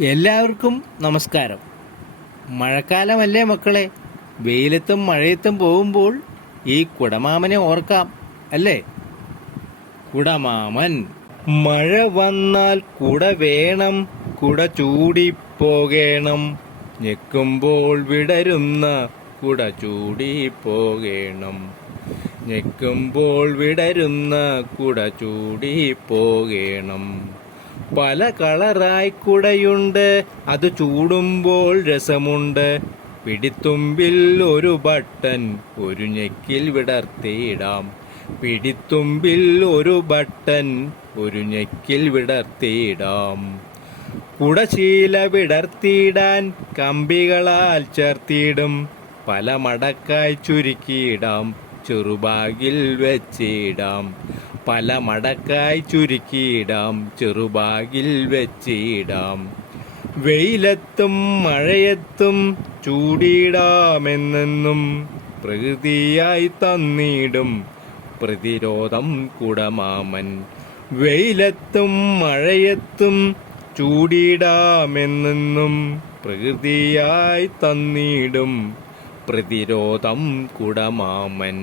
എല്ലാവർക്കും നമസ്കാരം. മഴക്കാലമല്ലേ മക്കളെ? വെയിലത്തും മഴയത്തും പോകുമ്പോൾ ഈ കുടമാമനെ ഓർക്കാം അല്ലേ? കുടമാമൻ മഴ വന്നാൽ കുട വേണം കുട ചൂടിപ്പോകേണം. ഞെക്കുമ്പോൾ വിടരുന്ന കുട ചൂടിപ്പോകേണം. ഞെക്കുമ്പോൾ വിടരുന്ന കുട ചൂടിപ്പോകേണം. പല കളറായി കുടയുണ്ട്. അത് ചൂടുമ്പോൾ രസമുണ്ട്. പിടിത്തുമ്പിൽ ഒരു ബട്ടൺ ഒരു ഞെക്കിൽ വിടർത്തിയിടാം പിടിത്തുമ്പിൽ ഒരു ബട്ടൺ ഒരു ഞെക്കിൽ വിടർത്തിയിടാം കുടശീല വിടർത്തിയിടാൻ കമ്പികളാൽ ചേർത്തിയിടും. പല മടക്കായി ചുരുക്കിയിടാം. ചെറുബാഗിൽ വെച്ചിടാം. പല മടക്കായി ചുരുക്കിയിടാം. ചെറുബാഗിൽ വെച്ചിടാം. വെയിലത്തും മഴയത്തും ചൂടിയിടാമെന്നെന്നും പ്രകൃതിയായി തന്നിടും പ്രതിരോധം കുടമാമൻ. വെയിലത്തും മഴയത്തും ചൂടിയിടാമെന്നെന്നും പ്രകൃതിയായി തന്നിടും പ്രതിരോധം കുടമാമൻ.